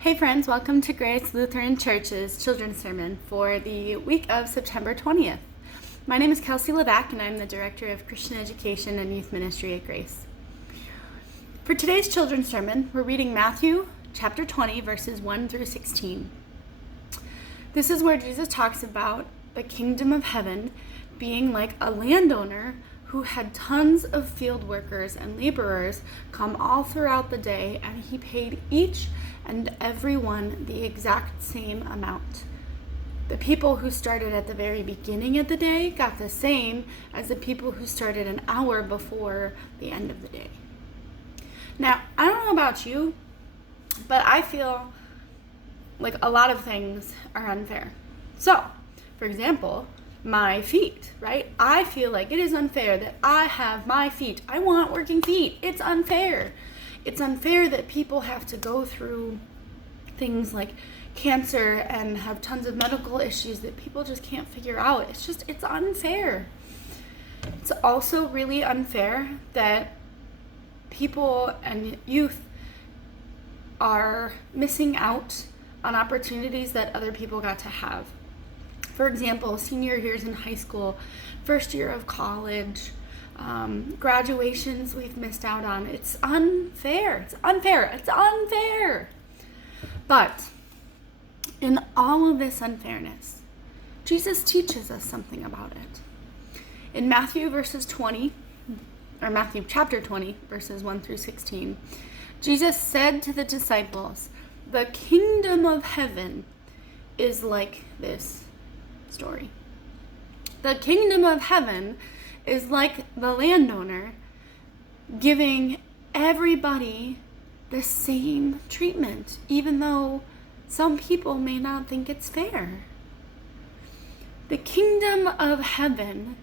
Hey friends, welcome to Grace Lutheran Church's Children's Sermon for the week of September 20th. My name is Kelsey Levac and I'm the Director of Christian Education and Youth Ministry at Grace. For today's Children's Sermon, we're reading Matthew chapter 20, verses 1 through 16. This is where Jesus talks about the kingdom of heaven being like a landowner who had tons of field workers and laborers come all throughout the day, and he paid each and every one the exact same amount. The people who started at the very beginning of the day got the same as the people who started an hour before the end of the day. Now, I don't know about you, but I feel like a lot of things are unfair. So, for example, my feet, right? I feel like it is unfair that I have my feet. I want working feet. It's unfair. It's unfair that people have to go through things like cancer and have tons of medical issues that people just can't figure out. It's unfair. It's also really unfair that people and youth are missing out on opportunities that other people got to have. For example, senior years in high school, first year of college, graduations we've missed out on. It's unfair. It's unfair. It's unfair. But in all of this unfairness, Jesus teaches us something about it. In Matthew chapter 20, verses 1 through 16, Jesus said to the disciples, "The kingdom of heaven is like this story. The kingdom of heaven is like the landowner giving everybody the same treatment, even though some people may not think it's fair. The kingdom of heaven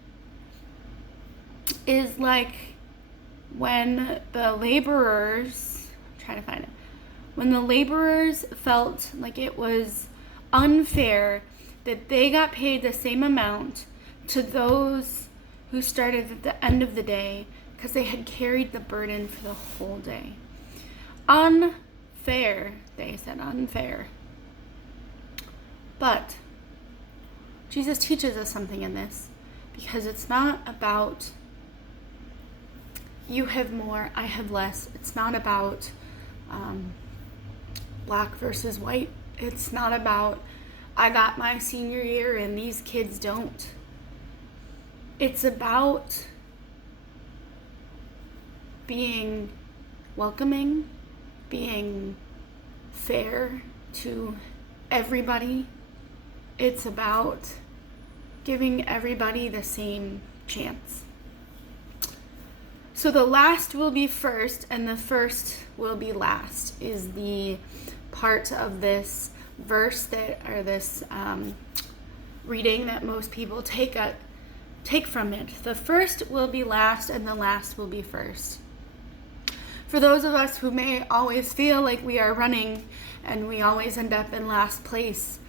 is like when the laborers, felt like it was unfair that they got paid the same amount to those who started at the end of the day because they had carried the burden for the whole day. Unfair, they said, unfair. But Jesus teaches us something in this, because it's not about you have more, I have less. It's not about black versus white. It's not about I got my senior year and these kids don't. It's about being welcoming, being fair to everybody. It's about giving everybody the same chance. So the last will be first and the first will be last is the part of this verse this reading that most people take from it. The first will be last and the last will be first. For those of us who may always feel like we are running and we always end up in last place,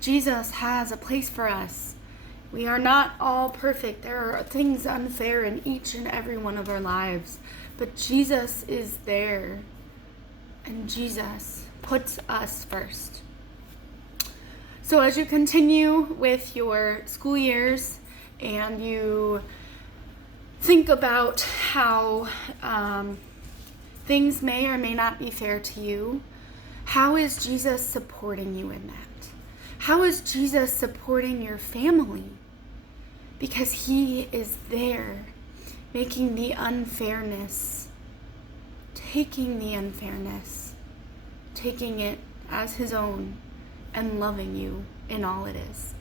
Jesus has a place for us. We are not all perfect. There are things unfair in each and every one of our lives, but Jesus is there, and Jesus puts us first. So as you continue with your school years and you think about how things may or may not be fair to you, how is Jesus supporting you in that? How is Jesus supporting your family? Because he is there, making the unfairness, taking the unfairness, taking it as his own, and loving you in all it is.